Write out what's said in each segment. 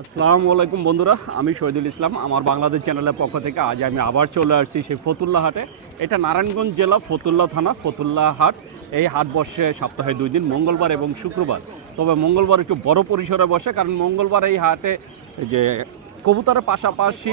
আসসালামু আলাইকুম বন্ধুরা, আমি শহীদুল ইসলাম। আমার বাংলাদেশ চ্যানেলের পক্ষ থেকে আজ আমি আবার চলে আসছি সেই ফতুল্লা হাটে। এটা নারায়ণগঞ্জ জেলা ফতুল্লা থানা, ফতুল্লা হাট। এই হাট বসে সপ্তাহে দুই দিন, মঙ্গলবার এবং শুক্রবার। তবে মঙ্গলবার একটু বড় পরিসরে বসে, কারণ মঙ্গলবার এই হাটে যে কবুতরের পাশাপাশি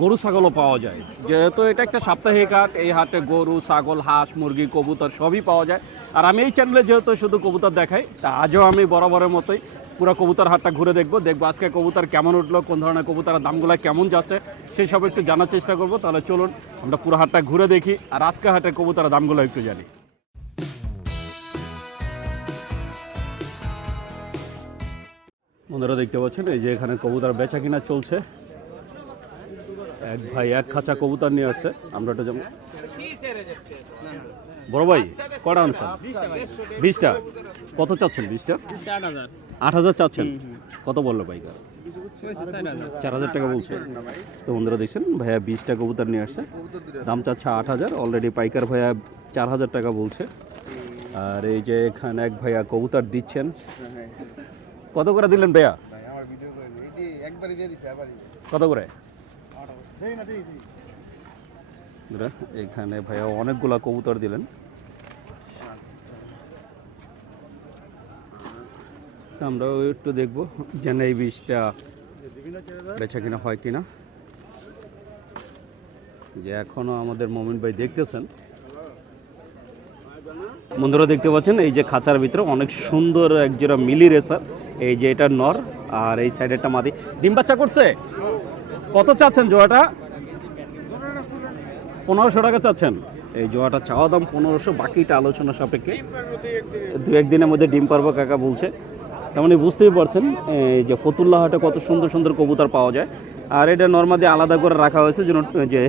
গরু, ছাগলও পাওয়া যায়। যেহেতু এটা একটা সাপ্তাহিক হাট, এই হাটে গরু, ছাগল, হাঁস, মুরগি, কবুতর সবই পাওয়া যায়। আর আমি এই চ্যানেলে যেহেতু শুধু কবুতর দেখাই, তা আজও আমি বরাবরের মতোই পুরো কবুতর হাটটা ঘুরে দেখব। দেখব আজকে কবুতর কেমন উঠল, কোন ধরনের কবুতরের দামগুলো কেমন যাচ্ছে, সেই সব একটু জানার চেষ্টা করব। তাহলে চলুন, আমরা পুরো হাটটা ঘুরে দেখি আর আজকে হাটে কবুতরের দামগুলো একটু জানি। বন্ধুরা, দেখতে পাচ্ছেন, এই যে এখানে কবুতর বেচা কিনা চলছে। এক ভাই এক খাঁচা কবুতর নিয়ে আসছে। আমরা একটা যেমন বড় ভাই কটা আনছেন? বিশটা। কত চাচ্ছেন বিশটা? আট হাজার চাচ্ছেন? কত বলল পাইকার চার হাজার টাকা বলছে। তো বন্ধুরা দেখছেন ভাইয়া বিশটা কবুতর নিয়ে আসছে। দাম চাচ্ছে আট হাজার। অলরেডি পাইকার ভাইয়া চার হাজার টাকা বলছে। আর এই যে এখানে এক ভাইয়া কবুতর দিচ্ছেন। কত করে দিলেন ভাইয়া? ভাই কত করে দেই না দেই দেই বন্ধুরা, এখানে ভাইয়া অনেকগুলা কবুতর দিলেন। আমরাও একটু দেখব যেন এই বীজটা বেচা কিনা হয় কিনা। যে এখনও আমাদের মমিন ভাই দেখতেছেন। বন্ধুরা, দেখতে পাচ্ছেন, এই যে খাঁচার ভিতরে অনেক সুন্দর এক জোড়া মিলি রেসার। এই যে এটা নর, আর এই সাইডেরটা মাদি। ডিম বাচ্চা করছে? কত চাচ্ছেন জোয়াটা পনেরোশো টাকা চাচ্ছেন। এই জোয়াটা চাওয়া দাম পনেরোশো, বাকিটা আলোচনা সাপেক্ষে। দু একদিনের মধ্যে ডিম পারব, কাকা বলছে। তেমনি মানে বুঝতেই পারছেন, এই যে ফতুল্লা হাটে কত সুন্দর সুন্দর কবুতর পাওয়া যায়। আর এটা নর্মালি আলাদা করে রাখা হয়েছে, যেন, যে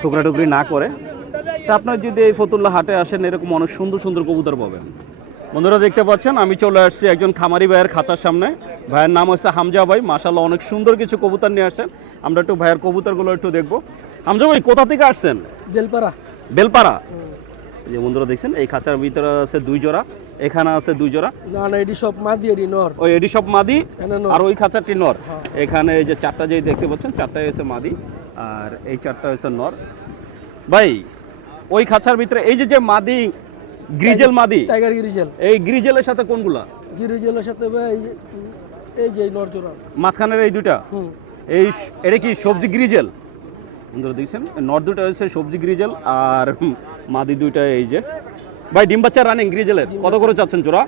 টুকরা টুকরি না করে। তা আপনার যদি এই ফতুল্লা হাটে আসেন, এরকম অনেক সুন্দর সুন্দর কবুতর পাবেন। বন্ধুরা দেখতে পাচ্ছেন আমি চলে আসছি একজন খামারি ভাইয়ের খাঁচার সামনে। ভাইয়ের নাম হচ্ছে হামজা ভাই মাসাল্লাহ অনেক সুন্দর কিছু কবুতর নিয়ে আসছেন। আমরা একটু ভাইয়ের কবুতরগুলো একটু দেখব। হামজা ভাই কোথা থেকে আসছেন? বেলপাড়া। বেলপাড়া। এই যে বন্ধুরা দেখছেন এই খাঁচার ভিতরে আছে দুই জোড়া এখানে আছে দুই জোড়া। না না এডি সব মাদি এডি নর। ওই এডি সব মাদি আর ওই খাঁচারটি নর। হ্যাঁ। এখানে এই যে চারটা যেই দেখতে পাচ্ছেন চারটা হয়েছে মাদি আর এই চারটা হয়েছে নর। ভাই ওই খাঁচার ভিতরে এই যে যে মাদি গ্রিজেল মাদি? Tiger grizzle. এই গ্রিজেলের সাথে কোনগুলা? গিরিজেলের সাথে ভাই এই যে- যে মাঝখানের এই হুম। এই এটা কি সবজি গ্রিজেল? বন্ধুরা দেখছেন? নর দুটো হচ্ছে সবজি গ্রিজেল আর মাদি দুইটা এই যে। ভাই ডিম বাচ্চা রানিং গ্রিজেলের? কত করে চাচ্ছেন জোড়া?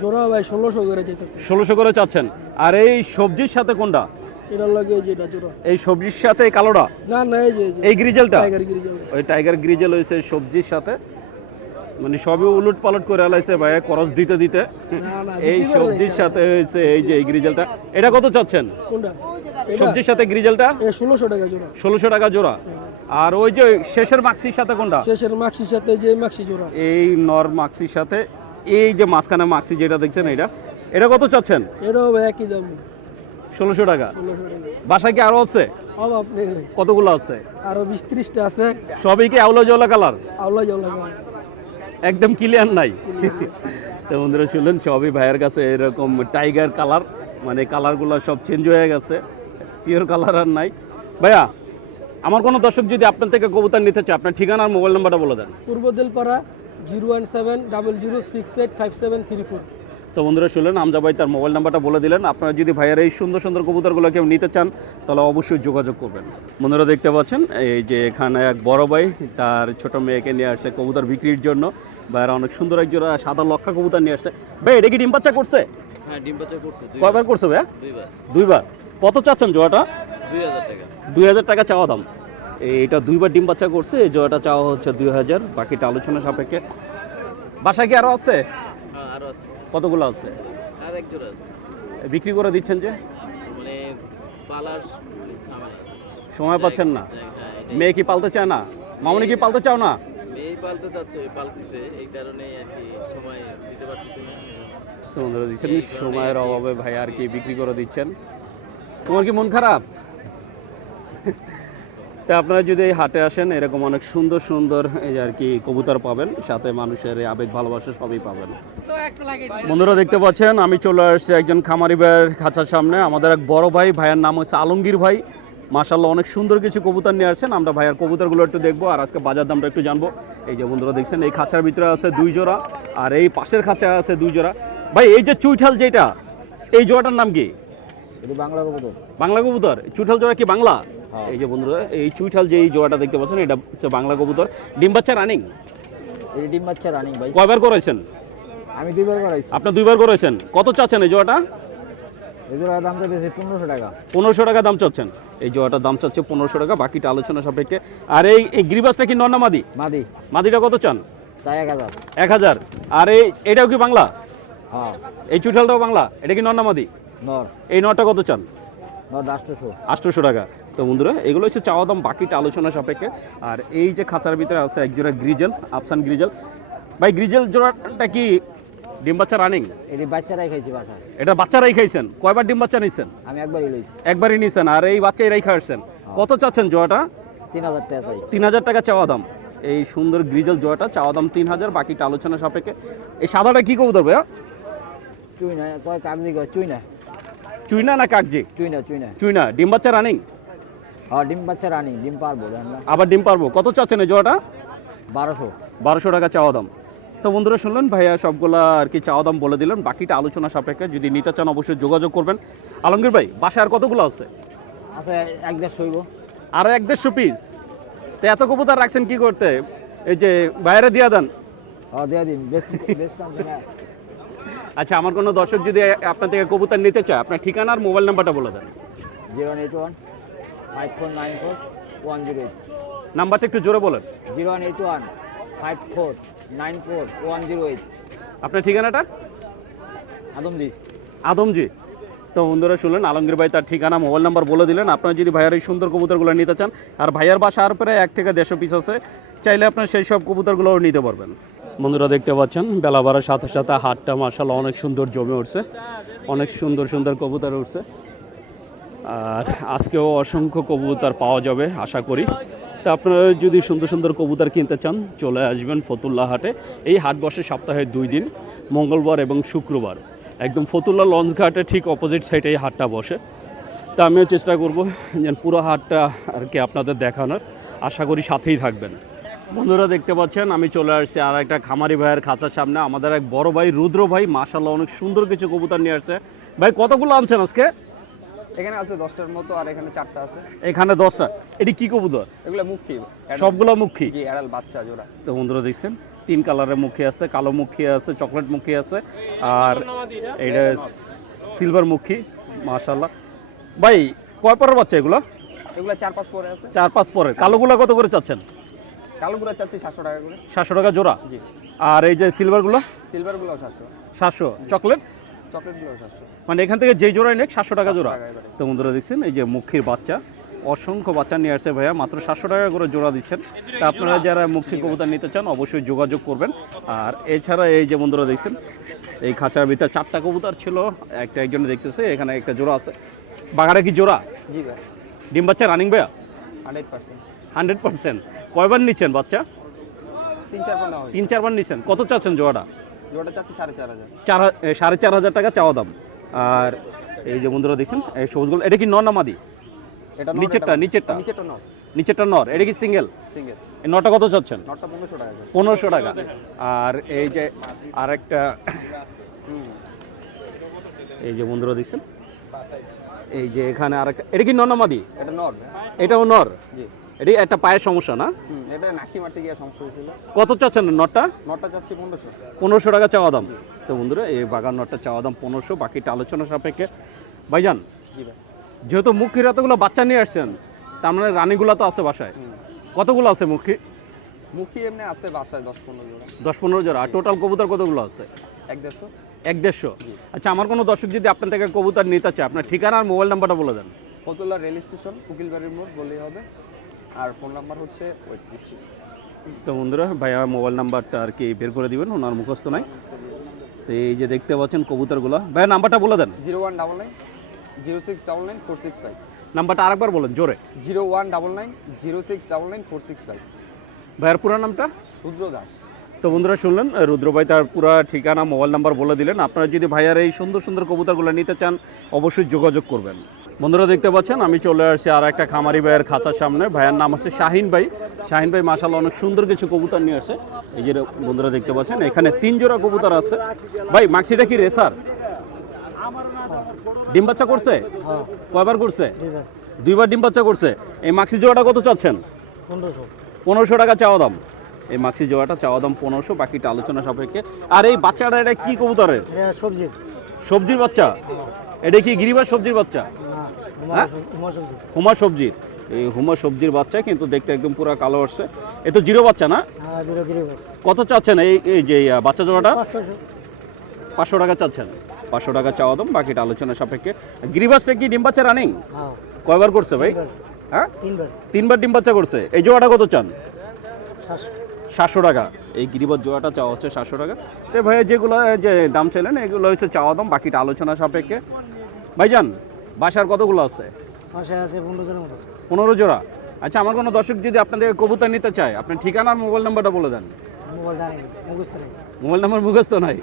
জোড়া ভাই ষোলোশো করে যেতেছে ষোলোশো করে চাচ্ছেন। আর এই সবজির সাথে কোনটা? এটার লাগে এই যে এটা জোড়া। এই সবজির সাথে কালোটা? না না এই যে এই গ্রিজেলটা? Tiger grizzle. ওই টাইগার গ্রিজেল হয়েছে সবজির সাথে। মানে সবই উলট পালট করে আলাইছে ভাইয়া করস দিতে দিতে। এই সবজির সাথে হয়েছে এই যে এই গ্রিজেলটা। এটা কত চাচ্ছেন? সবজির সাথে গ্রিজেলটা? ষোলোশো টাকা জোড়া। ষোলোশো টাকা জোড়া। আর ওই যে শেষের মাক্সির সাথে কোনটা? শেষের মাক্সির সাথে যে মাক্সি জোড়া। এই নর মাক্সির সাথে। এই যে মাঝখানে মাক্সি যেটা দেখছেন এটা এটা কত চাচ্ছেন? এটাও ভাই একই দাম। ষোলোশো টাকা। বাসায় কি আরও আছে? কতগুলো আছে? আরও বিশ ত্রিশটা আছে। সবই কি আউলা জলা কালার আওলা জাওলা গান একদম ক্লিয়ার নাই। তো বন্ধুরা শুনলেন, সবই ভাইয়ের কাছে এরকম টাইগার কালার মানে কালারগুলো সব চেঞ্জ হয়ে গেছে পিওর কালার আর নাই। ভাইয়া, আমার কোনো দর্শক যদি আপনার থেকে কবুতর নিতে চায়, আপনার ঠিকানার মোবাইল নাম্বারটা বলে দেন। পূর্ব Delpara zero one seven double zero six eight five seven three four. তো বন্ধুরা শুনলেন আমজা ভাই তার মোবাইল নাম্বারটা বলে দিলেন। আপনারা যদি ভাইয়ের এই সুন্দর সুন্দর কবুতরগুলো কেউ নিতে চান তাহলে অবশ্যই যোগাযোগ করবেন। বন্ধুরা দেখতে পাচ্ছেন এই যে এখানে এক বড় ভাই তার ছোট মেয়েকে নিয়ে আসছে কবুতর বিক্রির জন্য। ভাইয়েরা অনেক সুন্দর এক জোড়া সাদা লক্ষা কবুতর নিয়ে আসছে। ভাই এটা কি ডিম বাচ্চা করছে? হ্যাঁ ডিম বাচ্চা করছে কয়বার করছে ভাইয়া? দুইবার। দুইবার। কত চাচ্ছেন জোয়াটা দুই হাজার টাকা। দুই হাজার টাকা চাওয়া দাম। এইটা দুইবার ডিম বাচ্চা করছে এই জোয়াটা চাওয়া হচ্ছে দুই হাজার বাকিটা আলোচনা সাপেক্ষে। বাসায় কি আরও আরও আছে? কতগুলো আছে? আর এক জোড়া আছে। বিক্রি করে দিচ্ছেন যে? মানে পালার সময় পাচ্ছেন না। হ্যাঁ, মেয়ে কি পালতে চায় না? মামনি কি পালতে চাও না? মেয়েই পালতে চাচ্ছে পালতেছে। এই কারণেই আর কি সময় দিতে পারতেছি না। বন্ধুরা দিচ্ছেন সময়ের অভাবে ভাই আর কি বিক্রি করে দিচ্ছেন। তোমার কি মন খারাপ? তো আপনারা যদি এই হাটে আসেন এরকম অনেক সুন্দর সুন্দর এই যে আর কি কবুতর পাবেন। সাথে মানুষের আবেগ ভালোবাসা সবই পাবেন। বন্ধুরা দেখতে পাচ্ছেন আমি চলে আসছি একজন খামারি ভাইয়ের খাঁচার সামনে। আমাদের এক বড় ভাই ভাইয়ের নাম হচ্ছে আলমগীর ভাই। মাশাল্লাহ অনেক সুন্দর কিছু কবুতর নিয়ে আসছেন। আমরা ভাইয়ের কবুতরগুলো একটু দেখব আর আজকে বাজার দামটা একটু জানব। এই যে বন্ধুরা দেখছেন এই খাঁচার ভিতরে আছে দুই জোড়া আর এই পাশের খাঁচা আছে দুই জোড়া। ভাই এই যে চুইঠাল যেটা এই জোড়াটার নাম কি? বাংলা কবুতর। বাংলা কবুতর? চুইঠাল জোড়া কি বাংলা। এই যে বন্ধুরা এই চুইঠাল যে এই জোড়াটা দেখতে পাচ্ছেন এটা হচ্ছে বাংলা কবুতর। ডিম বাচ্চা রানিং এই ডিম বাচ্চা রানিং ভাই। কয়বার করেছেন? আমি দুইবার করাইছি। আপনি দুইবার করেছেন? কত চাচ্ছেন এই জোড়াটা? এগুলোর দাম তো বেশি পনেরোশো টাকা। পনেরোশো টাকা দাম চাচ্ছেন। এই জোড়াটার দাম চাচ্ছে পনেরোশো টাকা বাকিটা আলোচনা সাপেক্ষে। আর এই এই গ্রিবাসটা কি নন্না মাদি? মাদি। মাদিটা কত চান? চাই এক হাজার। এক হাজার। আর এই এটাও কি বাংলা? হ্যাঁ। এই চুঠালটাও বাংলা? এটা কি নন্না মাদি? নর। এই নরটা কত চান? আটশোশো টাকা। তো বন্ধুরা এগুলো হচ্ছে চাওয়া দাম বাকিটা আলোচনা সাপেক্ষে। আর এই যে খাঁচার ভিতরে আছে এক জোড়া গ্রিজেল আফসান গ্রিজেল। ভাই গ্রিজেল জোড়াটা কি ডিম বাচ্চা রানিং এটি বাচ্চারাই খাইছি বাসায় এটা বাচ্চারাই খাইছেন? কয়বার ডিম বাচ্চা নিছেন? আমি একবারই লইছি। একবারই নিছেন আর এই বাচ্চা এরাই খাওয়াচ্ছেন কত চাচ্ছেন জোড়াটা? তিন হাজার টাকা চাই। তিন হাজার টাকা চাওয়া দাম। এই সুন্দর গ্রিজেল জোয়াটা চাওয়া দাম তিন হাজার বাকিটা আলোচনা সাপেক্ষে। এই সাদাটা কি কবুতর ভাইয়া? চুই না কয় কাগজি চুই না চুইনা না কাকজি? চুই না চুই না চুইনা। ডিম বাচ্চা রানিং? হ্যাঁ ডিম বাচ্চা রানিং ডিম পারব আবার ডিম পারব। কত চাচ্ছেন এই জোয়াটা বারোশো। বারোশো টাকা চাওয়া দাম। তো বন্ধুরা শুনলেন? ভাইয়া সবগুলা আর কি চাওয়া দাম বলে দিলেন। বাকিটা আলোচনা সাপেক্ষে। যদি নিতে চান অবশ্যই যোগাযোগ করবেন। আলমগীর ভাই বাসায় আর কতগুলো আছে? আছে এক দেড়শো হইব। আরও এক দেড়শো পিস তো এত কবুতর রাখছেন কি করতে? এই যে বাইরে দিয়া দেন। হ্যাঁ দিয়ে দিন। আচ্ছা আমার কোনো দর্শক যদি আপনার থেকে কবুতর নিতে চায় আপনার ঠিকানা আর মোবাইল নাম্বারটা বলে দেন। Zero eight one five four nine four one zero নাম্বারটা একটু জোরে বলেন। Zero one eight one five four nine four one zero eight. আপনার ঠিকানাটা? আদমজি। আদমজি। তো বন্ধুরা শুনলেন আলমগীর ভাই তার ঠিকানা মোবাইল নাম্বার বলে দিলেন। আপনারা যদি ভাইয়ার এই সুন্দর কবুতরগুলো নিতে চান আর ভাইয়ার বাসা আর প্রায় এক থেকে দেড়শো পিস আছে চাইলে আপনার সেই সব কবুতরগুলোও নিতে পারবেন। বন্ধুরা দেখতে পাচ্ছেন, বেলা বাড়ার সাথে সাথে হাটটা মার্শাল অনেক সুন্দর জমে উঠছে, অনেক সুন্দর সুন্দর কবুতর উঠছে। আর আজকেও অসংখ্য কবুতর পাওয়া যাবে, আশা করি। তা আপনারা যদি সুন্দর সুন্দর কবুতর কিনতে চান, চলে আসবেন ফতুল্লা হাটে। এই হাট বসে সপ্তাহে দুই দিন, মঙ্গলবার এবং শুক্রবার। একদম ফতুল্লা লঞ্চ ঘাটে ঠিক অপোজিট সাইডে এই হাটটা বসে। তা আমিও চেষ্টা করব যেন পুরো হাটটা আর কি আপনাদের দেখানোর, আশা করি সাথেই থাকবেন। বন্ধুরা দেখতে পাচ্ছেন আমি চলে আসছি আর একটা খামারি ভাইয়ের খাঁচার সামনে। আমাদের এক বড় ভাই রুদ্র ভাই মাশাল্লাহ অনেক সুন্দর কিছু কবুতর নিয়ে আসছে। ভাই কতগুলো আনছেন আজকে? এখানে আছে দশটার মতো আর এখানে চারটা আছে। এখানে দশটা। এটি কি কবুতর? এগুলো মুখী। সবগুলো মুখী? জি অ্যাডাল বাচ্চা জোড়া। তো বন্ধুরা দেখছেন তিন কালারের মুখী আছে কালো মুখী আছে চকলেট মুখী আছে আর এইটা সিলভার মুখী মাশাল্লাহ ভাই কয় পরের বাচ্চা এগুলো? এগুলো চার পাঁচ পরে আছে। চার পাঁচ পরের কালোগুলো কত করে চাচ্ছেন? কালোগুলো চাচ্ছি সাতশো টাকা করে। সাতশো টাকা জোড়া? জি। আর এই যে সিলভারগুলো সিলভারগুলো সাতশো। সাতশো। চকলেট? চকলেটগুলো সাতশো। মানে এখান থেকে যেই জোড়াই নেক সাতশো টাকা জোড়া। তো বন্ধুরা দেখছেন এই যে মুখির বাচ্চা অসংখ্য বাচ্চা নিয়ে আসছে ভাইয়া মাত্র সাতশো টাকা করে জোড়া দিচ্ছেন। তা আপনারা যারা মুখী কবুতর নিতে চান অবশ্যই যোগাযোগ করবেন। আর এছাড়া এই যে বন্ধুরা দেখছেন এই খাঁচার ভিতরে চারটা কবুতর ছিল। একটা একজনে দেখতেছে এখানে একটা জোড়া আছে। বাগাটা কি জোড়া? জি ভাই। ডিম বাচ্চা রানিং ভাইয়া? Hundred percent hundred percent. কয়বার নিচ্ছেন বাচ্চা? তিন চারবার নিচ্ছেন। কত চাচ্ছেন চাচ্ছি সাড়ে চার হাজার। চার সাড়ে চার হাজার টাকা চাওয়া দাম। আর এই যে বন্ধুরা দেখছেন এই সবুজগুলো এটা কি নর না মাদি? এটা নিচেরটা, নিচেরটা? নিচেরটা নর। নিচেরটা নর এটা কি সিঙ্গেল? সিঙ্গেল। নটা কত চাচ্ছেন? পনেরোশো টাকা পনেরোশো টাকা। আর এই যে আরেকটা এই যে বন্ধুরা দেখছেন এই যে এখানে আরেকটা এটা কি নর না মাদি? এটা নর। এটাও নর? জি। এটি একটা পায়ের সমস্যা না? এটা নাকি মারতে গিয়ে সমস্যা হয়েছিল। কত চাচ্ছেন নটটা? নটটা চাচ্ছি পনেরোশো। পনেরোশো টাকা চাওয়া দাম। তো বন্ধুরা এই বাগান নটটা চাওয়া দাম পনেরোশো বাকিটা আলোচনা সাপেক্ষে। ভাইজান যেহেতু মুখির এতগুলো বাচ্চা নিয়ে আসছেন তার মানে রানীগুলো তো আছে বাসায়। কতগুলো আছে মুখী? মুখী এমনি আছে বাসায় দশ পনেরো জোড়া। দশ পনেরো জোড়া। আর টোটাল কবুতর কতগুলো আছে? এক দেড়শো। এক দেড়শো। আচ্ছা আমার কোনো দর্শক যদি আপনার থেকে কবুতর নিতে চায় আপনার ঠিকানা আর মোবাইল নাম্বারটা বলে দেন। ফতুল্লা রেল স্টেশন উকিলবাড়ির মোড় বললেই হবে। আর ফোন নাম্বার হচ্ছে ওয়েট তো বন্ধুরা ভাইয়া মোবাইল নাম্বারটা আর কি বের করে দিবেন ওনার মুখস্থ নাই। তো এই যে দেখতে পাচ্ছেন কবুতরগুলো ভাইয়া নাম্বারটা বলে দেন। Zero one double nine zero six double nine four six five নাম্বারটা আরেকবার বলেন জোরে। Zero one double nine zero six double nine four six five ভাইয়ার পুরো নামটা? রুদ্র দাস। তো বন্ধুরা শুনলেন রুদ্র ভাই তার পুরো ঠিকানা মোবাইল নাম্বার বলে দিলেন। আপনারা যদি ভাইয়ার এই সুন্দর সুন্দর কবুতরগুলো নিতে চান অবশ্যই যোগাযোগ করবেন। বন্ধুরা দেখতে পাচ্ছেন আমি চলে আসছি আর একটা খামারি ভাইয়ের খাঁচার সামনে। ভাইয়ের নাম আছে শাহিন ভাই। শাহিন ভাই মাসাল্লাহ অনেক সুন্দর কিছু কবুতর নিয়ে আসে। এই যে বন্ধুরা দেখতে পাচ্ছেন এখানে তিন জোড়া কবুতর আছে। ভাই মাক্সিটা কি রেসার ডিম বাচ্চা করছে? কয়বার করছে? দুইবার। ডিম বাচ্চা করছে। এই মাক্সি জোড়াটা কত চাচ্ছেন? পনেরোশো। পনেরোশো টাকা চাওয়া দাম। এই মাক্সি জোড়াটা চাওয়া দাম পনেরোশো বাকিটা আলোচনা সাপেক্ষে। আর এই বাচ্চাটা এটা কি কবুতরের? সবজির। সবজির বাচ্চা? এটা কি গিরিবার সবজির বাচ্চা? হ্যাঁ? হুমা সবজির এই হুমা সবজির বাচ্চা কিন্তু দেখতে একদম পুরো কালো আসছে। এ তো জিরো বাচ্চা না? হ্যাঁ কত চাচ্ছেন এই এই যে বাচ্চা জোড়াটা? পাঁচশো। টাকা চাচ্ছেন। পাঁচশো টাকা চাওয়া দাম বাকিটা আলোচনা সাপেক্ষে। গিরিবাসটা কি ডিম বাচ্চা রানিং? হ্যাঁ। কয়বার করছে ভাই? হ্যাঁ? তিনবার। ডিম বাচ্চা করছে। এই জোড়াটা কত চান? সাতশো। টাকা। এই গিরিবাজ জোড়াটা চাওয়া হচ্ছে সাতশো টাকা। তো ভাইয়া যেগুলো যে দাম চাইলেন এগুলো হচ্ছে চাওয়া দাম বাকিটা আলোচনা সাপেক্ষে। ভাইজান বাসার কতগুলো আছে? পাশে আছে পনেরো মতো। পনেরো জোড়া? আচ্ছা আমার কোনো দর্শক যদি আপনাদের কবুতর নিতে চায় আপনার ঠিকানা আর মোবাইল নাম্বারটা বলে দেন। মোবাইল জানি মুখস্থ নেই। মোবাইল নাম্বার মুখস্থ নাই?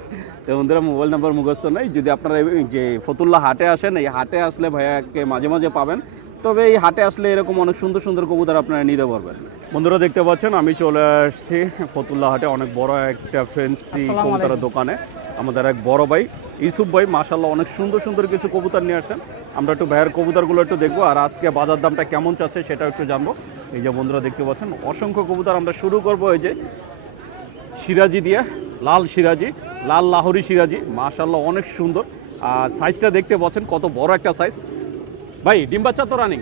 তো বন্ধুরা মোবাইল নাম্বার মুখস্থ নাই। যদি আপনারা যে ফতুল্লা হাটে আসেন এই হাটে আসলে ভাইয়াকে মাঝে মাঝে পাবেন। তবে এই হাটে আসলে এরকম অনেক সুন্দর সুন্দর কবুতর আপনারা নিতে পারবেন। বন্ধুরা দেখতে পাচ্ছেন আমি চলে আসছি ফতুল্লা হাটে অনেক বড় একটা ফেন্সি কবুতরের দোকানে। আমাদের এক বড় ভাই ইসুফ ভাই মাশাল্লাহ অনেক সুন্দর সুন্দর কিছু কবুতর নিয়ে আসছেন আমরা একটু ভাইয়ের কবুতরগুলো একটু দেখব আর আজকে বাজার দামটা কেমন চাচ্ছে সেটা একটু জানব। এই যে বন্ধুরা দেখতে পাচ্ছেন অসংখ্য কবুতর আমরা শুরু করব এই যে সিরাজি দিয়ে লাল সিরাজি লাল লাহোরি সিরাজি মাশাল্লাহ অনেক সুন্দর। আর সাইজটা দেখতে পাচ্ছেন কত বড় একটা সাইজ ভাই ডিম বাচ্চা তো রানিং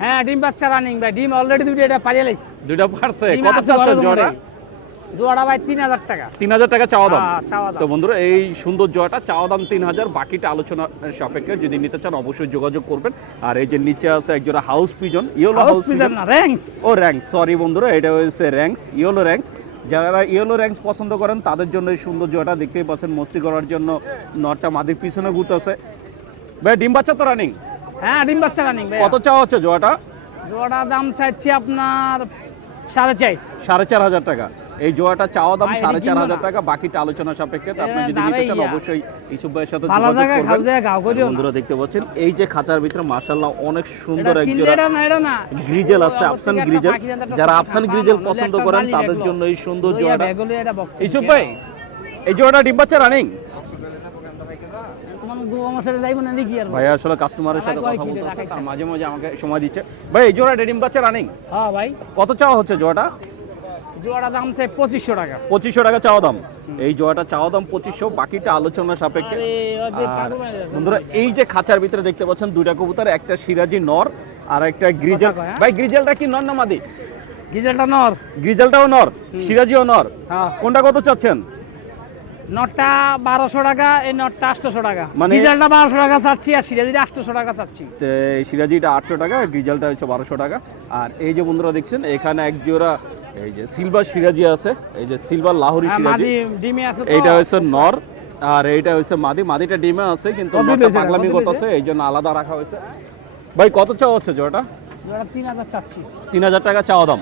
হ্যাঁ ডিম বাচ্চা রানিং ভাই। ডিম অলরেডি দুটো এটা পারিয়ে লাইছি। দুইটা পারছে? কত আছে চাচ্ছেন জোড়া। জোড়া ভাই তিন হাজার টাকা। তিন হাজার টাকা চাওয়া দাম? হ্যাঁ, তো বন্ধুরা এই সুন্দর চাওয়া দাম তিন হাজার বাকিটা আলোচনা সাপেক্ষে যদি নিতে চান অবশ্যই যোগাযোগ করবেন। আর এই যে নিচে আছে এক জোড়া house pigeon yellow house pigeon ranks ও র্যাঙ্কস সরি বন্ধুরা এটা হচ্ছে র্যাঙ্কস ইয়েলো র্যাঙ্কস যারা ইয়েলো র্যাঙ্কস পছন্দ করেন তাদের জন্য এই সুন্দর জোড়াটা দেখতেই পাচ্ছেন মস্তি করার জন্য নটটা মাদির পিছনে ঘুরতেছে ভাই ডিম বাচ্চা তো রানিং হ্যাঁ ডিম বাচ্চা রানিং কত চাওয়া হচ্ছে জোড়াটা জোড়া দাম চাইছি আপনার সাড়ে চাই সাড়ে চার হাজার টাকা। এই জোড়াটা চাওয়া দাম সাড়ে চার হাজার টাকা বাকিটা আলোচনা সাপেক্ষে আপনি যদি নিতে চান অবশ্যই ইসুফ ভাইয়ের সাথে যোগাযোগ করবেন। বন্ধুরা দেখতে পাচ্ছেন এই যে খাঁচার ভিতরে মাশাল্লাহ অনেক সুন্দর এক জোড়া। গ্রিজেল আছে আফসান গ্রিজেল। যারা আফসান গ্রিজেল পছন্দ করেন তাদের জন্য এই সুন্দর জোড়াটা। ইসুফ ভাই এই জোড়াটা ডিম বাচ্চা রানিং তোমার দু মাসের যাইবো না দেখি আর। ভাই আসলে কাস্টমারের সাথে রাখাই কথা বলতে রাখাই তার কি? মাঝে মাঝে আমাকে সময় দিচ্ছে। ভাই এই জোড়াটা ডিম বাচ্চা রানিং হ্যাঁ ভাই। কত চাওয়া হচ্ছে জোড়াটা? জোড়া দাম চাই পঁচিশশো টাকা। পঁচিশশো টাকা চাওয়া দাম। এই জোড়াটা চাওয়া দাম পঁচিশশো বাকিটা আলোচনা সাপেক্ষে। বন্ধুরা এই যে খাঁচার ভিতরে দেখতে পাচ্ছেন দুইটা কবুতর একটা সিরাজি নর আর একটা গ্রিজেল। হ্যাঁ? ভাই গ্রিজেলটা কি নর না মাদি? গিজেলটা নর। গ্রিজেলটাও নর সিরাজিও নর। হ্যাঁ। কোনটা কত চাচ্ছেন? নটটা বারোশো টাকা এই নটটা আটশোশো টাকা। মানে- গিজালটা বারোশো টাকা চাচ্ছি আর সিরাজিটা আটশোশো টাকা চাচ্ছি। সিরাজিটা আটশো টাকা গ্রিজেলটা হচ্ছে বারোশো টাকা। আর এই যে বন্ধুরা দেখছেন এখানে এক জোড়া এই যে সিলভার সিরাজি আছে এই যে সিলভার লাহোরি হ্যাঁ, সিরাজি। মাদি ডিমে আছে এইটা হচ্ছে নর আর এইটা হচ্ছে মাদি। মাদিটা ডিমে আছে কিন্তু নরটা পাগলামি করতেছে এই জন্য আলাদা রাখা হয়েছে। ভাই কত চাওয়া হচ্ছে জোড়াটা জোড়া তিন হাজার টাকা চাওয়া দাম।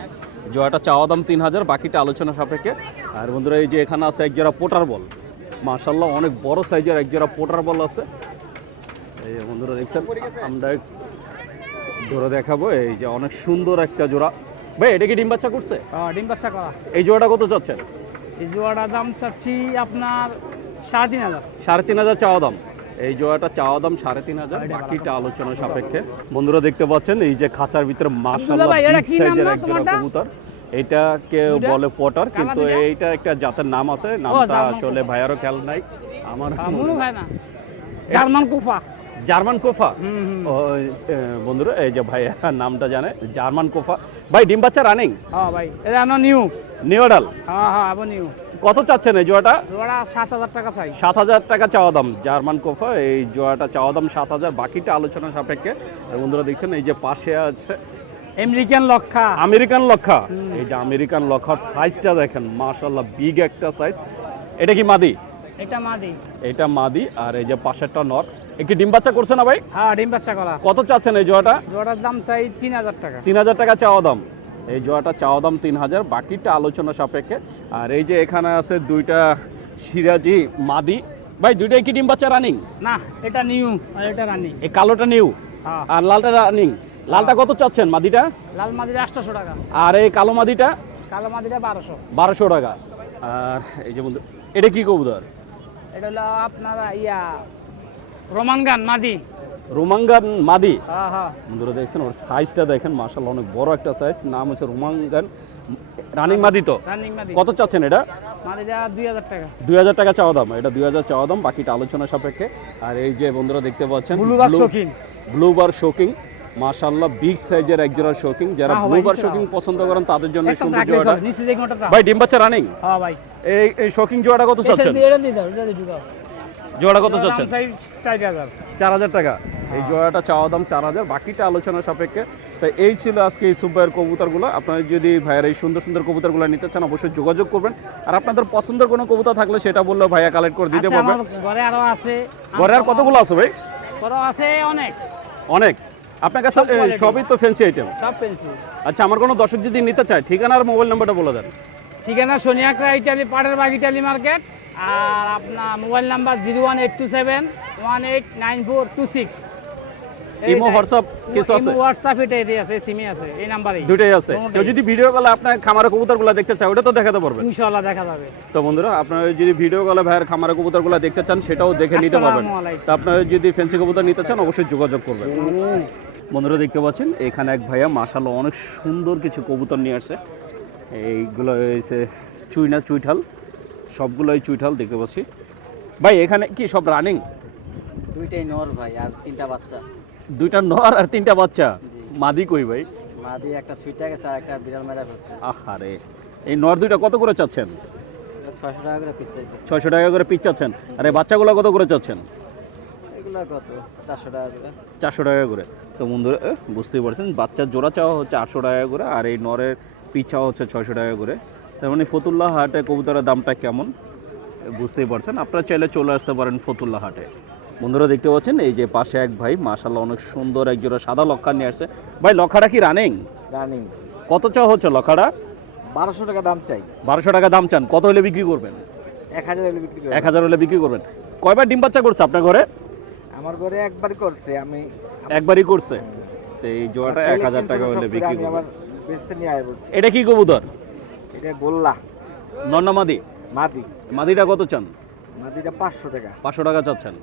জোড়াটা চাওয়া দাম তিন হাজার বাকিটা আলোচনা সাপেক্ষে। আর বন্ধুরা এই যে এখানে আছে এক জোড়া পোটার বল। মার্শাল্লাহ অনেক বড় সাইজের এক জোড়া পোটার বল আছে। এই বন্ধুরা দেখছেন? আমরা ধরে দেখাবো এই যে অনেক সুন্দর একটা জোড়া। ভাই এটা কি ডিম বাচ্চা করছে? ডিম বাচ্চা করা। এই জোড়াটা কত চাচ্ছেন? এই জোড়াটা দাম চাচ্ছি আপনার সাড়ে তিন হাজার। সাড়ে তিন হাজার চাওয়া দাম। এই জোড়াটা চাওয়া দাম সাড়ে তিন হাজার বাকিটা আলোচনা সাপেক্ষে। বন্ধুরা দেখতে পাচ্ছেন এই যে খাঁচার ভিতরে মাশাল্লাহ ভাই, বিগ সাইজের এক জোড়া কবুতর। এটা কেউ বলে পটার কিন্তু এইটা একটা জাতের নাম আছে। নামটা আসলে ভাইয়ারও খেয়াল নাই। আমার মনে জার্মান কুফা। German Copa. বন্ধুরা এই যে ভাইয়া নামটা জানে জার্মান কোফা। ভাই ডিম বাচ্চা রানিং হ্যাঁ ভাই। এটা নিউ নিউডাল হ্যাঁ হ্যাঁ আবার নিউ কত চাচ্ছেন এই জোয়াটা? জোড়া সাত হাজার টাকা চাই। সাত হাজার টাকা চাওয়া দাম জার্মান কোফা। এই জোয়াটা চাওয়া দাম সাত হাজার বাকিটা আলোচনা সাপেক্ষে। বন্ধুরা দেখছেন এই যে পাশে আছে আমেরিকান লক্ষা। আমেরিকান লক্ষা। এই যে আমেরিকান লক্ষার সাইজটা দেখেন মাশাল্লাহ বিগ একটা সাইজ এটা কি মাদি? এটা মাদি। এটা মাদি আর এই যে পাশেরটা নর। একটি ডিম বাচ্চা করছে না ভাই? হ্যাঁ ডিম বাচ্চা করা। কত চাচ্ছেন এই জোড়াটা জোড়ার দাম চাই তিন হাজার টাকা। তিন হাজার টাকা চাওয়া দাম। এই জোড়াটা চাওয়া দাম তিন হাজার বাকিটা আলোচনা সাপেক্ষে। আর এই যে এখানে আছে দুইটা সিরাজি মাদি। ভাই দুইটাই কি ডিম বাচ্চা রানিং না এটা নিউ আর এটা রানি এই কালোটা নিউ হ্যাঁ। আর লালটা রানিং লালটা কত চাচ্ছেন মাদিটা? লাল মাদিরা আটশোশো টাকা। আর এই কালো মাদিটা? কালো মাদিরা বারোশো। বারোশো টাকা। আর এই যে বন্ধু এটা কি কবুতর? এটা হলো আপনার ইয়া রোমান গান মাদি। রোমাঙ্গান মাদি। হ্যাঁ হ্যাঁ। বন্ধুরা দেখছেন ওর সাইজটা দেখেন মার্শাল অনেক বড় একটা সাইজ নাম হচ্ছে রোমাঙ্গান রানিং মাদি তো। কত চাচ্ছেন এটা? দুই হাজার টাকা। চাওয়া দাম এটা দুই হাজার চাওয়া দাম বাকিটা আলোচনা সাপেক্ষে। আর এই যে বন্ধুরা দেখতে পাচ্ছেন ব্লুবার শোকিং মাশাল্লাহ বিগ সাইজের এক জোড়া শোকিং যারা ভাই, ব্লুবার শোকিং পছন্দ করেন তাদের জন্য সুন্দর জোড়াটা। ভাই ডিম বাচ্চা রানিং হ্যাঁ ভাই। এই এই শোকিং জোড়াটা কত চাচ্ছেন? জোড়া কত চাচ্ছেন? চার হাজার। টাকা। এই জোড়াটা চাওয়া দাম চার হাজার বাকিটা আলোচনা সাপেক্ষে। তো এই ছিল আজকে এই সুপার কবুতরগুলো। আপনারা যদি ভাইয়ার এই সুন্দর সুন্দর কবুতরগুলো নিতে চান অবশ্যই যোগাযোগ করবেন। আর আপনাদের পছন্দের কোনো কবুতর থাকলে সেটা বললেও ভাইয়া কালেক্ট করে দিতে পারবেন ঘরে আরও আছে। ঘরে আর কতগুলো আছে ভাই? ঘরে আছে অনেক। অনেক? আপনার কাছে। সবই তো ফ্যান্সি আইটেম সব পেন্সিল আচ্ছা আমার কোনো দর্শক যদি নিতে চায় ঠিকানা আর মোবাইল নাম্বারটা বলে দেন। ঠিকানা সোনিয়াকড়া ইটালি পাটের বাগ ইটালি মার্কেট আর আপনার mobile number zero one eight two seven one eight nine four two six. Imo WhatsApp কিছু আছে? হোয়াটসঅ্যাপ এটা এটাই আছে সিমে আছে এই নাম্বারেই। দুটোই আছে। কেউ যদি ভিডিও কলে আপনার খামারের কবুতরগুলো দেখতে চায় ওটা তো দেখাতে পারবেন। দেখা যাবে। তো বন্ধুরা আপনারা যদি ভিডিও কলে ভাইয়ের খামারের কবুতরগুলো দেখতে চান সেটাও দেখে নিতে পারবেন। তো আপনারা যদি ফ্যান্সি কবুতর নিতে চান অবশ্যই যোগাযোগ করবেন। বন্ধুরা দেখতে পাচ্ছেন এখানে এক ভাইয়া মাশাল্লাহ অনেক সুন্দর কিছু কবুতর নিয়ে আসছে। এইগুলো হয়েছে চুইনা চুইঠাল। সবগুলোই চুইঠাল দেখতে পাচ্ছি। ভাই এখানে কি সব রানিং দুইটাই নর ভাই আর তিনটা বাচ্চা। দুইটা নর আর তিনটা বাচ্চা? মাদি কই ভাই? মাদি একটা ছুইটা গেছে আর একটা বিড়াল মেরা ফেলছে। আহারে এই নর দুইটা কত করে চাচ্ছেন? ছয়শো টাকা করে পিস ছয়শো টাকা করে পিচ চাচ্ছেন। আর এই বাচ্চাগুলো কত করে চাচ্ছেন? এগুলো কত? চারশো টাকা করে। চারশো টাকা করে। তো বন্ধুরা বুঝতেই পারছেন বাচ্চার জোড়া চাওয়া হচ্ছে আটশো টাকা করে আর এই নরের পিচ চাওয়া হচ্ছে ছয়শো টাকা করে। তার মানে ফতুল্লা হাটে কবুতরের দামটা কেমন? বুঝতেই পারছেন? আপনারা চাইলে চলে আসতে পারেন ফতুল্লা হাটে। বন্ধুরা দেখতে পাচ্ছেন এই যে পাশে এক ভাই মাশাল্লাহ অনেক সুন্দর এক জোড়া সাদা লক্ষা নিয়ে আসছে। ভাই লক্ষাটা কি রানিং রানিং কত চা হচ্ছে লক্ষাটা? বারোশো টাকা দাম চাই। বারোশো টাকা দাম চান। কত হলে বিক্রি করবেন? এক হাজার হলে বিক্রি এক হাজার হলে বিক্রি করবেন। কয়বার ডিম বাচ্চা করছে আপনার ঘরে? আমার ঘরে একবারই করছে আমি একবারই করছে? তো এই জোড়াটা এক হাজার টাকা হলে বিক্রি করবেন এটা কি কবুতর? এটা গোল্লা। নন্নামাদি মাদি? মাদিটা কত চান? মাদিটা পাঁচশো টাকা। পাঁচশো টাকা চাচ্ছেন।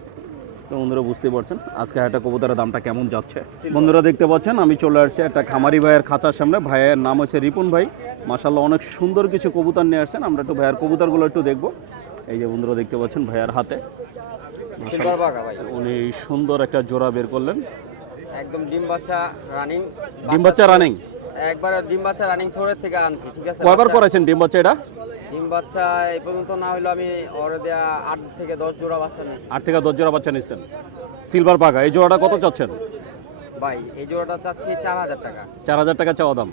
তো বন্ধুরা বুঝতে পারছেন আজকে একটা কবুতরের দামটা কেমন যাচ্ছে। বন্ধুরা দেখতে পাচ্ছেন আমি চলে আসছি একটা খামারি ভাইয়ের খাঁচার সামনে। ভাইয়ের নাম হচ্ছে রিপন ভাই। মাসাল্লাহ অনেক সুন্দর কিছু কবুতর নিয়ে আসছেন। আমরা একটু ভাইয়ের কবুতরগুলো একটু দেখব। এই যে বন্ধুরা দেখতে পাচ্ছেন ভাইয়ের হাতে। উনি সুন্দর একটা জোড়া বের করলেন। একদম ডিম বাচ্চা রানিং ডিম বাচ্চা রানিং একবার ডিম বাচ্চা রানিং থ্রোয়ের থেকে আনছি ঠিক আছে? কয়বার করেছেন ডিম বাচ্চা এটা? ডিম বাচ্চা এই পর্যন্ত না হইল আমি ওরে দেয়া আট থেকে দশ জোড়া বাচ্চা নিয়েছি। আট থেকে দশ জোড়া বাচ্চা নিচ্ছেন সিলভার পাকা এই জোড়াটা কত চাচ্ছেন? ভাই এই জোড়াটা চাচ্ছি চার হাজার টাকা। চার হাজার টাকা চাওয়া দাম।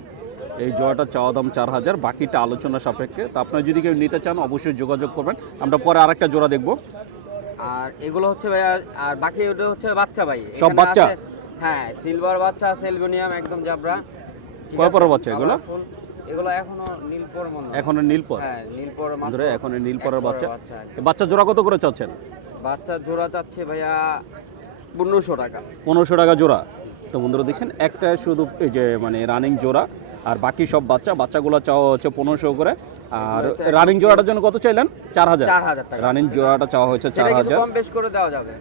এই জোড়াটা চাওয়া দাম চার হাজার বাকিটা আলোচনা সাপেক্ষে। তা আপনারা যদি কেউ নিতে চান অবশ্যই যোগাযোগ করবেন। আমরা পরে আরেকটা জোড়া দেখব। আর এগুলো হচ্ছে ভাইয়া আর বাকি ওটা হচ্ছে বাচ্চা ভাই। সব বাচ্চা? হ্যাঁ সিলভার বাচ্চা সেলগোনিয়াম একদম জাবরা। কয় আছে? পরের বাচ্চা এগুলো? এগুলো এখনও নীলপর মনে। এখন নীলপর? হ্যাঁ নীলপর এখন বাচ্চা। বাচ্চা জোড়া কত করে চাচ্ছেন? বাচ্চা জোড়া চাচ্ছে ভাইয়া পনেরোশো টাকা। পনেরোশো টাকা জোড়া। তো বন্ধুরা দেখছেন একটা শুধু এই যে মানে রানিং জোড়া আর বাকি সব বাচ্চা বাচ্চাগুলো চাওয়া হচ্ছে পনেরোশো করে। আর রানিং জোড়াটার জন্য কত চাইলেন? চার হাজার। রানিং জোড়াটা চাওয়া হয়েছে চার হাজার। করে দেওয়া যাবে।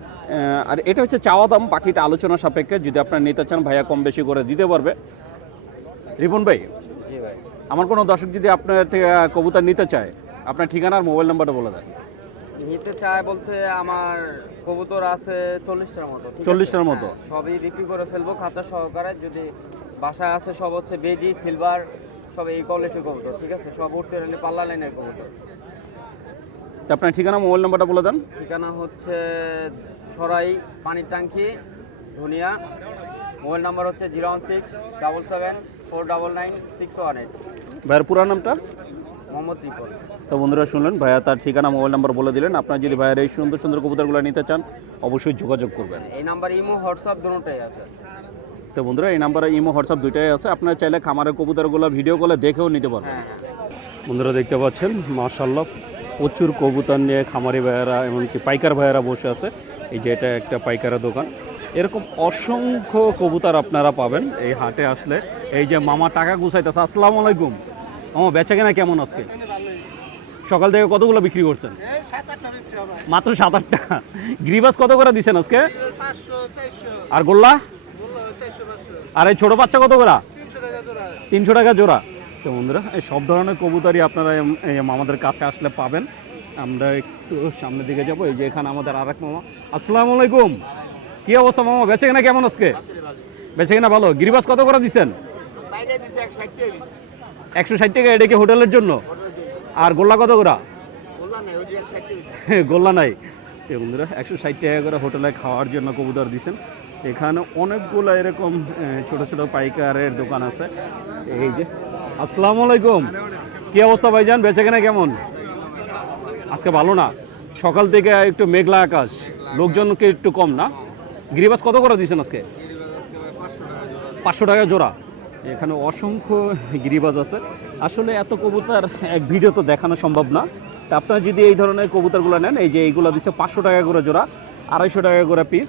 আর এটা হচ্ছে চাওয়া দাম বাকিটা আলোচনা সাপেক্ষে। যদি আপনারা নিতে চান ভাইয়া কম বেশি করে দিতে পারবে। রিপন ভাই জি ভাই। আমার কোনো দর্শক যদি আপনার থেকে কবুতর নিতে চায় আপনার ঠিকানা আর মোবাইল নাম্বারটা বলে দেন। নিতে চায় বলতে আমার কবুতর আছে চল্লিশটার মতো? 40টার মতো? হ্যাঁ, সবই বিক্রি করে ফেলব খাঁচা সহকারে যদি বাসায় আছে সব হচ্ছে বেজি সিলভার সব এই কোয়ালিটির কবুতর ঠিক আছে? সব উঠতে রইলে পাল্লা লাইনের কবুতর। তো আপনার ঠিকানা মোবাইল নাম্বারটা বলে দেন। ঠিকানা হচ্ছে সরাই পানির ট্যাঙ্কি ধনিয়া। মোবাইল নাম্বার হচ্ছে zero one six double seven four double nine six one eight. ভাইয়ের পুরা নামটা? মোহাম্মদ তো বন্ধুরা শুনলেন ভাইয়া তার ঠিকানা মোবাইল নাম্বার বলে দিলেন। আপনারা যদি ভাইয়ের এই সুন্দর সুন্দর কবুতরগুলো নিতে চান অবশ্যই যোগাযোগ করবেন। এই নাম্বার ইমো হোয়াটসঅ্যাপ দুটোটাই আছে। তো বন্ধুরা এই নাম্বারে ইমো হোয়াটসঅ্যাপ দুইটাই আছে। আপনারা চাইলে খামারের কবুতরগুলো ভিডিও কলে দেখেও নিতে পারবেন। হ্যাঁ হ্যাঁ। বন্ধুরা দেখতে পাচ্ছেন মার্শাল্লাহ প্রচুর কবুতর নিয়ে খামারি ভাইয়েরা এমনকি পাইকার ভাইয়েরা বসে আছে। এই যে এটা একটা পাইকারের দোকান। এরকম অসংখ্য কবুতর আপনারা পাবেন এই হাটে আসলে। এই যে মামা টাকা গুছাইতেছে, আসসালামু আলাইকুম। মামা, বেচা কেনা কেমন আজকে? সকাল থেকে কতগুলো বিক্রি করছেন? মাত্র সাত আটটা। গ্রিবাস কত করে দিচ্ছেন আজকে? আর গোল্লা? আর এই ছোট বাচ্চা কত করে? তিনশো টাকা জোড়া। তো বন্ধুরা, এই সব ধরনের কবুতরই আপনারা এই আমাদের কাছে আসলে পাবেন। আমরা একটু সামনের দিকে যাব। এই যে এখানে আমাদের আর এক মামা। আসসালামু আলাইকুম। কি অবস্থা, মামা? বেচে কিনা কেমন আজকে? বেচে কিনা ভালো। গিরিবাস কত করে দিচ্ছেন একশো ষাট টাকা, এটা কি হোটেলের জন্য? আর গোল্লা কত করে? গোল্লা নাই। বন্ধুরা, একশো ষাট টাকা করে হোটেলে খাওয়ার জন্য কবুতর দিচ্ছেন এখানে অনেকগুলো এরকম ছোট ছোট পাইকারের দোকান আছে। এই যে, আসসালামু আলাইকুম। কি অবস্থা ভাইজান? বেচে কেনা কেমন? আজকে ভালো না? সকাল থেকে একটু মেঘলা আকাশ। লোকজনকে একটু কম না? গিরিবাস কত করে দিয়েছেন আজকে? পাঁচশো টাকা জোড়া। এখানে অসংখ্য গিরিবাজ আছে। আসলে এত কবুতর এক ভিডিও তো দেখানো সম্ভব না। তা আপনারা যদি এই ধরনের কবুতরগুলো নেন এই যে এইগুলো দিচ্ছে পাঁচশো টাকা করে জোড়া আড়াইশো টাকা করে পিস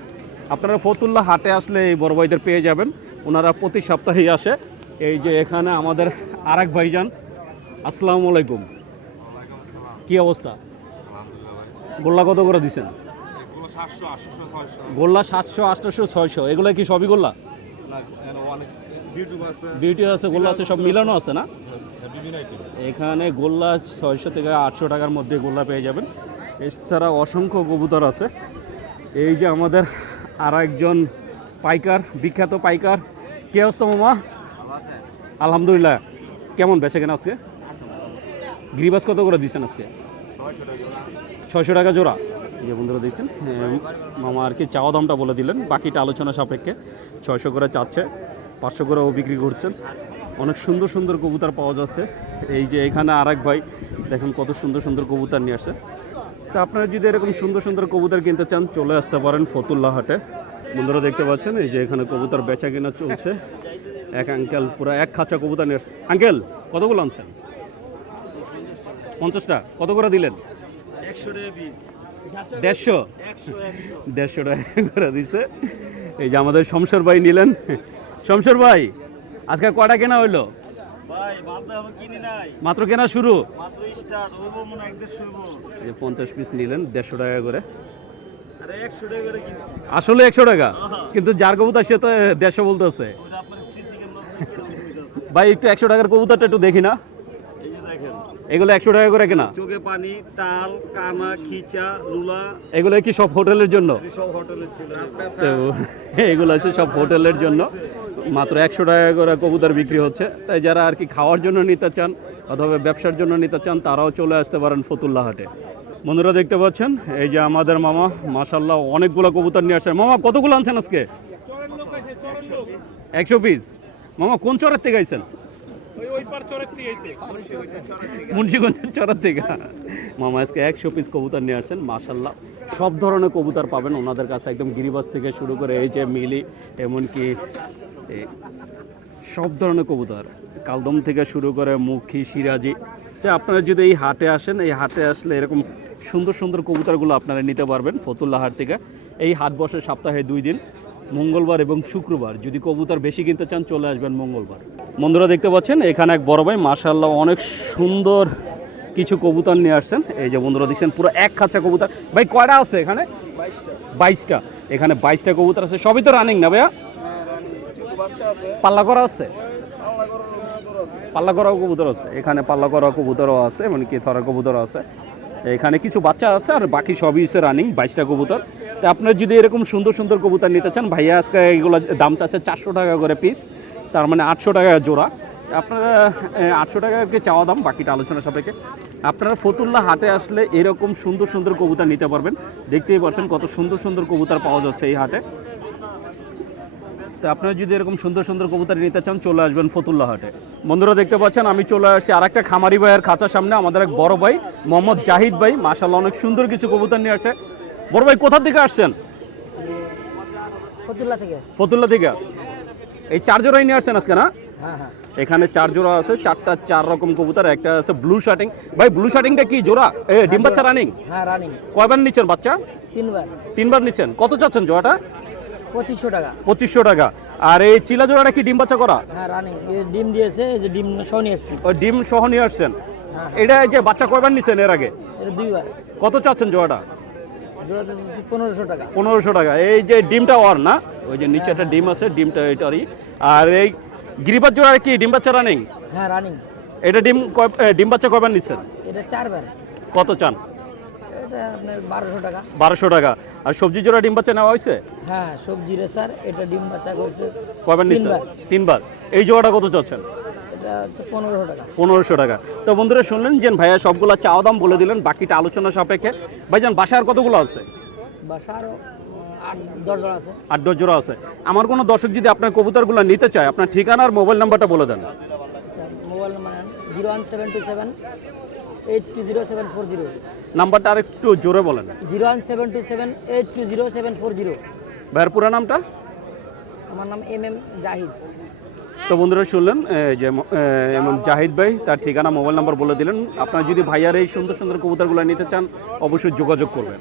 আপনারা ফতুল্লা হাটে আসলে এই বড় ভাইদের পেয়ে যাবেন। ওনারা প্রতি সপ্তাহেই আসে। এই যে এখানে আমাদের আরেক ভাইজান। আসসালামু আলাইকুম। কি অবস্থা? গোল্লা কত করে দিছেন গোল্লা সাতশো আটশো ছয়শো। এগুলো কি সবই গোল্লা? বিউটি আছে। গোল্লা আছে সব মিলানো আছে। না? এখানে গোল্লা ছয়শো থেকে আটশো টাকার মধ্যে গোল্লা পেয়ে যাবেন। এছাড়া অসংখ্য কবুতর আছে। এই যে আমাদের আর একজন পাইকার বিখ্যাত পাইকার। কে অবস্থা মামা? আলহামদুলিল্লাহ। কেমন বেছে কেন আজকে? গ্রিবাস কত করে দিচ্ছেন আজকে? ছয়শো টাকা জোড়া। যে বন্ধুরা দেখছেন মামা আর কি চাওয়া দামটা বলে দিলেন, বাকিটা আলোচনা সাপেক্ষে ছয়শো করে চাচ্ছে, পাঁচশো করেও বিক্রি করছেন। অনেক সুন্দর সুন্দর কবুতর পাওয়া যাচ্ছে। এই যে এখানে আরেক ভাই, দেখেন কত সুন্দর সুন্দর কবুতর নিয়ে আসছে। তা আপনারা যদি এরকম সুন্দর সুন্দর কবুতর কিনতে চান, চলে আসতে পারেন ফতুল্লা হাটে। বন্ধুরা দেখতে পাচ্ছেন, এই যে এখানে কবুতর বেচা কেনা চলছে। এক আঙ্কেল, পুরো এক খাঁচা কবুতর নিয়ে আসছে। আঙ্কেল, কতগুলো আনছেন? পঞ্চাশটা, কত করে দিলেন? দেড়শো? দেড়শো টাকা করে দিছে। এই যে আমাদের শমশের ভাই নিলেন। শমশের ভাই আজকে কটা কেনা হইল? মাত্র কেনা শুরু? পঞ্চাশ পিস নিলেন দেড়শো টাকা করে। আসলে একশো টাকা কিন্তু যার কবুতর সে তো দেড়শো বলতেছে। ভাই একটু একশো টাকার কবুতরটা একটু দেখি না। এগুলো একশো টাকা করে কেনা? চোখে পানি টাল কানা খিচা লুলা এগুলো কি সব হোটেলের জন্য? সব হোটেলের ছিল এগুলো আছে সব হোটেলের জন্য। মাত্র একশো টাকা করে কবুতর বিক্রি হচ্ছে। তাই যারা আর কি খাওয়ার জন্য নিতে চান অথবা ব্যবসার জন্য নিতে চান তারাও চলে আসতে পারেন ফতুল্লা হাটে। বন্ধুরা দেখতে পাচ্ছেন এই যে আমাদের মামা মাসাল্লাহ অনেকগুলো কবুতর নিয়ে আসেন মামা কতগুলো আনছেন আজকে? একশো পিস। মামা কোন চরের থেকে আইছেন? মুন্সিগঞ্জের চরের থেকে। মামা, আজকে একশো পিস কবুতর নিয়ে আসেন মাসাল্লাহ সব ধরনের কবুতর পাবেন। ওনাদের কাছে একদম গিরিবাস থেকে শুরু করে এই যে মিলি, এমনকি সব ধরনের কবুতর। কালদম থেকে শুরু করে মুখী, সিরাজি। তো আপনারা যদি এই হাটে আসেন, এই হাটে আসলে এরকম সুন্দর সুন্দর কবুতরগুলো আপনারা নিতে পারবেন ফতুল্লা হাট থেকে। এই হাট বসে সপ্তাহে দুই দিন। মঙ্গলবার এবং শুক্রবার। যদি কবুতর বেশি কিনতে চান চলে আসবেন মঙ্গলবার। বন্ধুরা দেখতে পাচ্ছেন এখানে এক বড় ভাই মার্শাল্লাহ অনেক সুন্দর কিছু কবুতর নিয়ে আসছেন। এই যে বন্ধুরা দেখছেন পুরো এক খাঁচা কবুতর। ভাই কয়টা আছে এখানে? বাইশটা। এখানে বাইশটা কবুতর আছে। সবই তো রানিং না ভাইয়া? পাল্লা করা আছে? পাল্লা করা কবুতর আছে। এখানে পাল্লা করা কবুতরও আছে মানে কি থরা কবুতরও আছে। এখানে কিছু বাচ্চা আছে আর বাকি সবই আছে রানিং বাইশটা কবুতর। তো আপনার যদি এরকম সুন্দর সুন্দর কবুতর নিতে চান, ভাইয়া আজকে এগুলো দাম চাচ্ছে চারশো টাকা করে পিস তার মানে আটশো টাকা জোড়া। আপনারা আটশো টাকাকে চাওয়া দাম, বাকিটা আলোচনা সাপেক্ষে। আপনারা ফতুল্লা হাটে আসলে এরকম সুন্দর সুন্দর কবুতর নিতে পারবেন। দেখতেই পাচ্ছেন কত সুন্দর সুন্দর কবুতর পাওয়া যাচ্ছে এই হাটে। তো আপনারা যদি এরকম সুন্দর সুন্দর কবুতর নিতে চান, চলে আসবেন ফতুল্লা হাটে। বন্ধুরা দেখতে পাচ্ছেন, আমি চলে আসছি আর একটা খামারি ভাইয়ের খাঁচার সামনে, আমাদের এক বড় ভাই মোহাম্মদ জাহিদ ভাই। মাসাল্লাহ অনেক সুন্দর কিছু কবুতর নিয়ে আসে। বড় ভাই কোথার দিকে আসছেন? ফতুল্লা থেকে। ফতুল্লা থেকে এই চার জোড়াই নিয়ে আসছেন আজকে না? হ্যাঁ হ্যাঁ। এখানে চার জোড়া আছে চারটা চার রকম কবুতর একটা আছে ব্লু শার্টিং ভাই ব্লু শার্টিংটা কি জোড়া? এ ডিম বাচ্চা রানিং হ্যাঁ রানিং কয়বার নিচ্ছেন বাচ্চা? তিনবার। তিনবার নিচ্ছেন। কত চাচ্ছেন জোড়াটা? পঁচিশশো টাকা। পঁচিশশো টাকা। আর এই চিলা জোড়াটা কি ডিম বাচ্চা করা? হ্যাঁ রানিং ডিম দিয়েছে এই যে ডিম সহ নিয়ে এসছি ওই ডিম সহ নিয়ে আসছেন। হ্যাঁ। এটা এই যে বাচ্চা কয়বার নিচ্ছেন এর আগে? দুইবার। কত চাচ্ছেন জোড়াটা? পনেরোশো টাকা। পনেরোশো টাকা। এই যে ডিমটা ওর না ওই যে নিচে একটা ডিম আছে ডিমটা এটারই আর এই গিরিবাজ জোড়া কি? ডিম বাচ্চা রানিং হ্যাঁ রানিং এটা ডিম ডিম বাচ্চা কয়বার নিচ্ছেন? এটা চারবার। কত চান? বারোশো টাকা। আর সবজি জোড়া ডিম বাচ্চা নেওয়া হয়েছে? হ্যাঁ সবজি রেসার এটা ডিম বাচ্চা করছে কয়বার নিচ্ছেন? তিনবার। এই জোড়াটা কত চাচ্ছেন? পনেরোশো টাকা। তো বন্ধুরা শুনলেন যে ভাইয়া সবগুলো চাওয়া দাম বলে দিলেন বাকিটা আলোচনা সাপেক্ষে। ভাইজান বাসার কতগুলো আছে? বাসা আরও আট দশ জোড়া আছে। আমার কোনো দর্শক যদি আপনার কবুতরগুলো নিতে চায় আপনার ঠিকানা আর মোবাইল নাম্বারটা বলে দেন। আচ্ছা mobile number zero one seven two seven eight two zero seven four zero. নাম্বারটা আর একটু জোরে বলেন। Zero one seven two seven eight two zero seven four zero. ভাইয়ের পুরা নামটা? আমার নাম এম এম জাহিদ। তো বন্ধুরা শুনলেন যে এমন জাহিদ ভাই, তার ঠিকানা মোবাইল নাম্বার বলে দিলেন। আপনারা যদি ভাইয়ার এই সুন্দর সুন্দর কবুতারগুলো নিতে চান, অবশ্যই যোগাযোগ করবেন।